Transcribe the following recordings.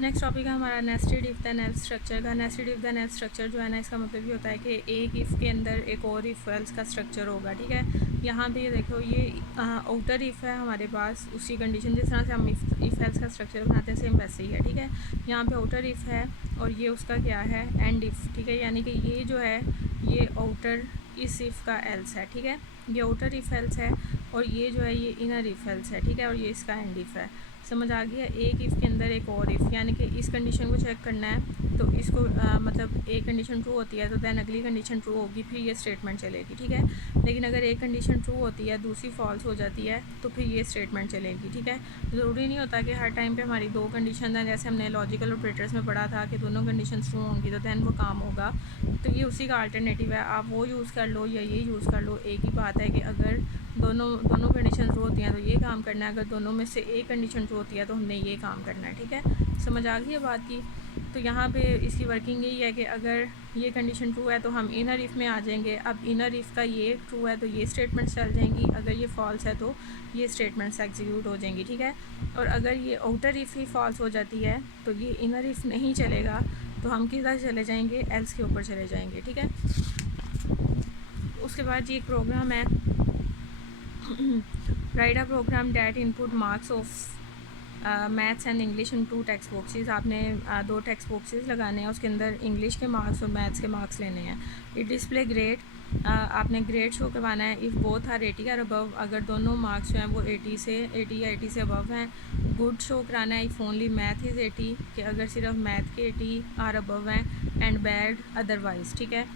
Next topic है हमारा nested if then else structure का। Nested if then else structure जो है ना, इसका मतलब ये होता है कि एक इफ़ के अंदर एक और इफ़ एल्स का स्ट्रक्चर होगा। ठीक है, यहाँ पे ये देखो, ये आउटर इफ़ है हमारे पास, उसी कंडीशन जिस तरह से हम इफ़ एल्स का स्ट्रक्चर बनाते हैं सेम वैसे ही है। ठीक है, यहाँ पे आउटर इफ़ है और ये उसका क्या है, एंड इफ़। ठीक है, यानी कि ये जो है ये आउटर इस इफ़ का एल्स है। ठीक है, ये आउटर इफ़ एल्स है और ये जो है ये इनर इफ़ एल्स है। ठीक है, और ये इसका एंड इफ़ है। समझ आ गया, एक इफ़ के अंदर एक और इफ़, यानी कि इस कंडीशन को चेक करना है तो इसको मतलब एक कंडीशन ट्रू होती है तो दैन अगली कंडीशन ट्रू होगी, फिर ये स्टेटमेंट चलेगी। ठीक है, लेकिन अगर एक कंडीशन ट्रू होती है दूसरी फॉल्स हो जाती है तो फिर ये स्टेटमेंट चलेगी। ठीक है, ज़रूरी नहीं होता कि हर टाइम पे हमारी दो कंडीशन हैं, जैसे हमने लॉजिकल ऑपरेटर्स में पढ़ा था कि दोनों कंडीशन ट्रू होंगी तो दैन वो काम होगा। तो ये उसी का अल्टरनेटिव है, आप वो यूज़ कर लो या ये यूज़ कर लो, एक ही बात है कि अगर दोनों कंडीशन ट्रू होती हैं तो ये काम करना है, अगर दोनों में से एक कंडीशन ट्रू होती है तो हमने ये काम करना है। ठीक है, समझ आ गई है बात की। तो यहाँ पे इसकी वर्किंग यही है कि अगर ये कंडीशन ट्रू है तो हम इनर इफ़ में आ जाएंगे। अब इनर इफ़ का ये ट्रू है तो ये स्टेटमेंट्स चल जाएंगी, अगर ये फॉल्स है तो ये स्टेटमेंट्स एग्जीक्यूट हो जाएंगी। ठीक है, और अगर ये आउटर इफ़ ही फॉल्स हो जाती है तो ये इनर इफ़ नहीं चलेगा, तो हम किधर चले जाएंगे, एल्स के ऊपर चले जाएंगे। ठीक है, उसके बाद ये एक प्रोग्राम है, write a program that input marks of maths and English into text boxes. आपने दो टेक्स्ट बॉक्सेस लगाने हैं, उसके अंदर इंग्लिश के मार्क्स और मैथ्स के मार्क्स लेने हैं। इट डिस्प्ले ग्रेड, आपने ग्रेड शो करवाना है इफ़ बोथ आर 80 और अबव, अगर दोनों मार्क्स जो हैं वो 80 या 80 से अबव हैं। गुड शो कराना है इफ़ ओनली मैथ इज़ 80, कि अगर सिर्फ मैथ के 80 आर अबव हैं, एंड बैड अदरवाइज़। ठीक है,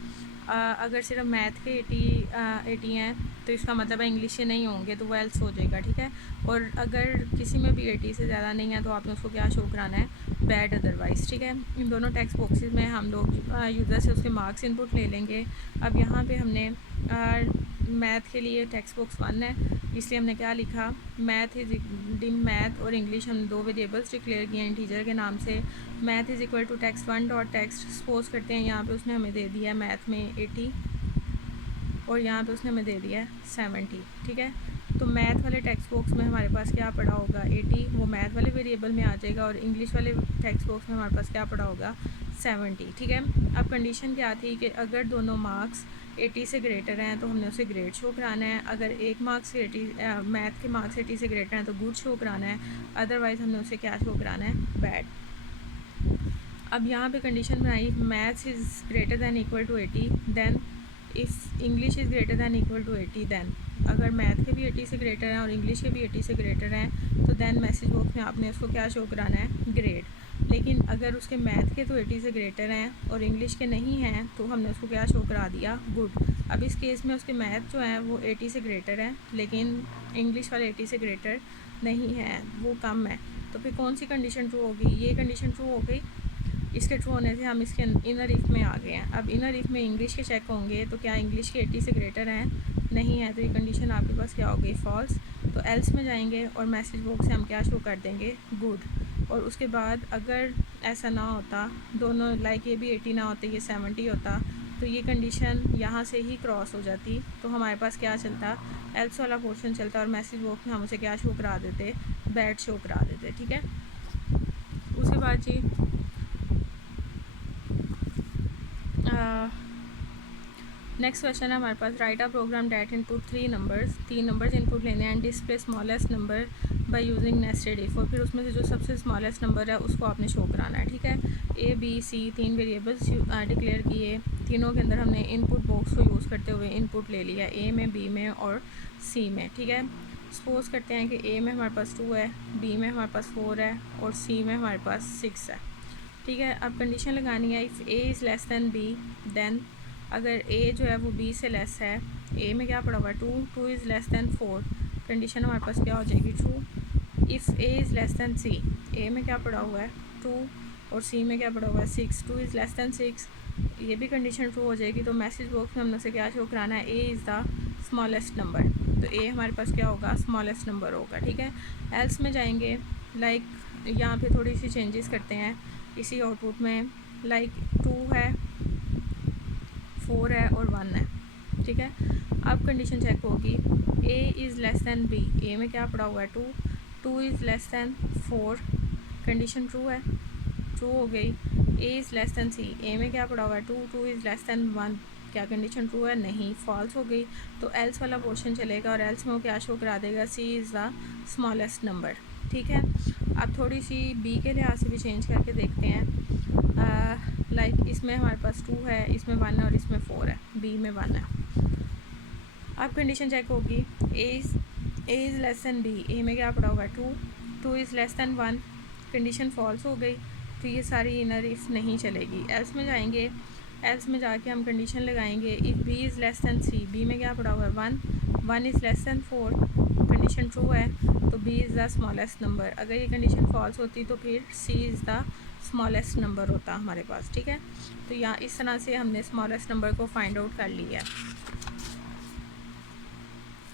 अगर सिर्फ मैथ के 80 हैं तो इसका मतलब है इंग्लिश के नहीं होंगे तो वो एल्स हो जाएगा। ठीक है, और अगर किसी में भी 80 से ज़्यादा नहीं है तो आपने उसको क्या शो कराना है, बैड अदरवाइज़। ठीक है, इन दोनों टेक्स्ट बॉक्सेस में हम लोग यूज़र से उसके मार्क्स इनपुट ले लेंगे। अब यहाँ पे हमने मैथ के लिए टेक्स्ट बॉक्स 1 है, इसलिए हमने क्या लिखा, मैथ इज़ डिम मैथ और इंग्लिश, हम दो वेरिएबल्स डिक्लेयर किए हैं इंटीजर के नाम से। Math is equal to text 1 dot text, suppose करते हैं यहाँ पे उसने हमें दे दिया है मैथ में 80 और यहाँ पे उसने हमें दे दिया है 70। ठीक है, तो मैथ वाले टेक्स्ट बॉक्स में हमारे पास क्या पड़ा होगा, 80, वो मैथ वाले वेरिएबल में आ जाएगा, और इंग्लिश वाले टेक्स्ट बॉक्स में हमारे पास क्या पड़ा होगा, 70। ठीक है, अब कंडीशन क्या थी कि अगर दोनों मार्क्स 80 से ग्रेटर हैं तो हमने उसे ग्रेड शो कराना है, अगर एक मार्क्स 80 मैथ के मार्क्स 80 से ग्रेटर हैं तो गुड शो कराना है, अदरवाइज़ हमने उसे क्या शो कराना है, बैड। अब यहाँ पे कंडीशन बनाई, maths is greater than equal to 80, then if English is greater than equal to 80, then अगर मैथ के भी 80 से ग्रेटर हैं और इंग्लिश के भी 80 से ग्रेटर हैं तो देन मैसेज बॉक्स में आपने उसको क्या शो कराना है, ग्रेड। लेकिन अगर उसके मैथ के तो 80 से ग्रेटर हैं और इंग्लिश के नहीं हैं तो हमने उसको क्या शो करा दिया, गुड। अब इस केस में उसके मैथ जो हैं वो 80 से ग्रेटर हैं लेकिन इंग्लिश वाले 80 से ग्रेटर नहीं हैं, वो कम है, तो फिर कौन सी कंडीशन ट्रू होगी, ये कंडीशन ट्रू हो गई। इसके ट्रू होने से हम इसके इनर इफ़ में आ गए हैं। अब इनर इफ़ में इंग्लिश के चेक होंगे तो क्या इंग्लिश के 80 से ग्रेटर हैं, नहीं है, तो ये कंडीशन आपके पास क्या हो गई, फॉल्स। तो एल्स में जाएंगे और मैसेज बॉक्स से हम क्या शो कर देंगे, गुड। और उसके बाद अगर ऐसा ना होता, दोनों लाइक ये भी 80 ना होते, ये 70 होता, तो ये कंडीशन यहाँ से ही क्रॉस हो जाती, तो हमारे पास क्या चलता, एल्स वाला पोर्शन चलता और मैसेज बॉक्स में हम उसे क्या शो करा देते, बैड शो करा देते। ठीक है, उसके बाद जी नेक्स्ट क्वेश्चन है हमारे पास, write a program that input 3 numbers, 3 numbers input लेने हैं, display smallest number by using nested if, और फिर उसमें से जो सबसे स्मॉलेस्ट नंबर है उसको आपने शो कराना है। ठीक है, A B C 3 variables declare किए, तीनों के अंदर हमने इनपुट बॉक्स को यूज़ करते हुए इनपुट ले लिया, ए में, बी में और सी में। ठीक है, सपोज करते हैं कि ए में हमारे पास 2 है, बी में हमारे पास 4 है और सी में हमारे पास 6 है। ठीक है, अब कंडीशन लगानी है, if A is less than B, then अगर ए जो है वो बी से लेस है, ए में क्या पड़ा हुआ है 2, 2 इज़ लेस दैन 4, कंडीशन हमारे पास क्या हो जाएगी, true. If A is less than c, a में क्या पड़ा हुआ है 2 और सी में क्या पड़ा हुआ है 6, 2 इज़ लेस दैन 6, ये भी कंडीशन ट्रू हो जाएगी। तो मैसेज बॉक्स में हमने से क्या शो कराना है, A is the smallest number, तो ए हमारे पास क्या होगा, स्मॉलेस्ट नंबर होगा। ठीक है, एल्स में जाएंगे, लाइक यहाँ पे थोड़ी सी चेंजेस करते हैं इसी आउटपुट में, लाइक 2 है, 4 है और 1 है। ठीक है, अब कंडीशन चेक होगी, a is less than b, a में क्या पड़ा हुआ है 2, 2 is less than 4, condition true है। ट्रू हो गई। A is less than c, a में क्या पड़ा हुआ है 2, 2 इज़ लेस दैन 1, क्या कंडीशन ट्रू है? नहीं, फॉल्स हो गई। तो एल्स वाला पोर्शन चलेगा और एल्स में वो क्या शो करा देगा? सी इज़ द स्मॉलेस्ट नंबर। ठीक है, अब थोड़ी सी बी के लिहाज से भी चेंज करके देखते हैं। लाइक इसमें हमारे पास 2 है, इसमें 1 है और इसमें 4 है, बी में 1 है। अब कंडीशन चेक होगी, a is less than b, a में क्या पड़ा हुआ है 2, 2 is less than 1, condition false हो गई। तो ये सारी इनर इफ नहीं चलेगी। एल्स में जाएंगे, एल्स में जाके हम कंडीशन लगाएंगे, if B is less than C, B में क्या पड़ा हुआ है 1, 1 is less than 4, condition true है तो B is the smallest number. अगर ये कंडीशन फॉल्स होती तो फिर C is the smallest number होता हमारे पास। ठीक है, तो यहाँ इस तरह से हमने स्मॉलेस्ट नंबर को फाइंड आउट कर लिया है।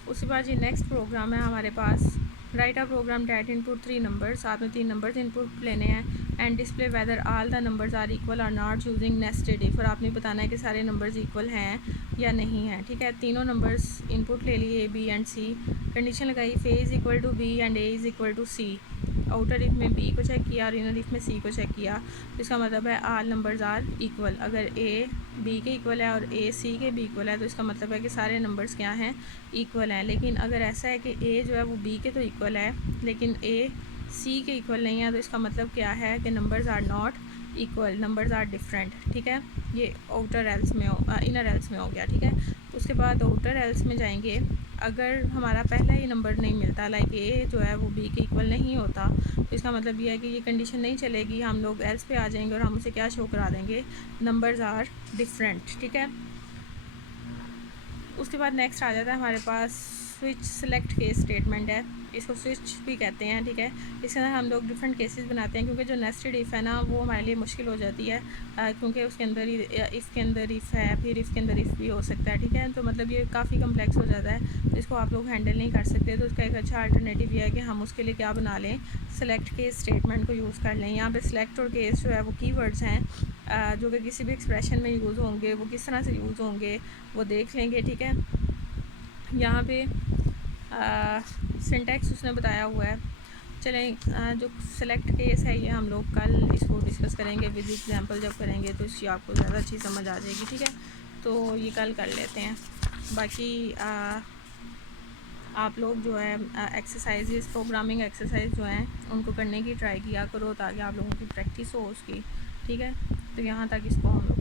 उसके बाद ये नेक्स्ट प्रोग्राम है हमारे पास, write a program that input 3 numbers, साथ में 3 नंबर्स इनपुट लेने हैं and display whether all the numbers are equal or not using nested if, और आपने बताना है कि सारे नंबर्स इक्वल हैं या नहीं हैं। ठीक है, तीनों नंबर्स इनपुट ले लिए a b and c, condition लगाई if a is equal to b and a is equal to c, outer if में बी को चेक किया और इनर इफ में सी को चेक किया। तो इसका मतलब है ऑल नंबर्स आर इक्वल। अगर ए बी के इक्वल है और ए सी के भी इक्वल है तो इसका मतलब है कि सारे नंबर्स क्या हैं? इक्वल हैं। लेकिन अगर ऐसा है कि ए जो है वो बी के तो इक्वल है लेकिन ए सी के इक्वल नहीं है, तो इसका मतलब क्या है कि numbers are not equal, numbers are different. ठीक है, ये आउटर एल्स में इनर एल्स में हो गया। ठीक है, उसके बाद आउटर एल्स में जाएंगे, अगर हमारा पहला ही नंबर नहीं मिलता, लाइक ए जो है वो बी के इक्वल नहीं होता, तो इसका मतलब ये है कि ये कंडीशन नहीं चलेगी। हम लोग एल्स पे आ जाएंगे और हम उसे क्या शो करा देंगे? Numbers are different. ठीक है, उसके बाद नेक्स्ट आ जाता है हमारे पास स्विच सेलेक्ट केस स्टेटमेंट है, इसको स्विच भी कहते हैं। ठीक है, इसके अंदर हम लोग डिफरेंट केसेस बनाते हैं क्योंकि जो नेस्टेड इफ़ है ना वो हमारे लिए मुश्किल हो जाती है, क्योंकि उसके अंदर इफ़ के अंदर इफ़ है, फिर इफ़ के अंदर इफ़ भी हो सकता है। ठीक है, तो मतलब ये काफ़ी कम्प्लेक्स हो जाता है, तो इसको आप लोग हैंडल नहीं कर सकते। तो इसका एक अच्छा अल्टरनेटिव ये है कि हम उसके लिए क्या बना लें? सेलेक्ट केस स्टेटमेंट को यूज़ कर लें। यहाँ पर सेलेक्ट और केस जो है वो कीवर्ड्स हैं जो कि किसी भी एक्सप्रेशन में यूज़ होंगे, वो किस तरह से यूज़ होंगे वो देख लेंगे। ठीक है, यहाँ पे सिंटैक्स उसने बताया हुआ है। चलें, जो सेलेक्ट केस है ये हम लोग कल इसको डिस्कस करेंगे विद एग्जांपल, जब करेंगे तो इसकी आपको ज़्यादा अच्छी समझ आ जाएगी। ठीक है, तो ये कल कर लेते हैं। बाकी आप लोग जो है एक्सरसाइजेस, प्रोग्रामिंग एक्सरसाइज जो हैं उनको करने की ट्राई किया करो ताकि आप लोगों की प्रैक्टिस हो उसकी। ठीक है, तो यहाँ तक इसको हम लोग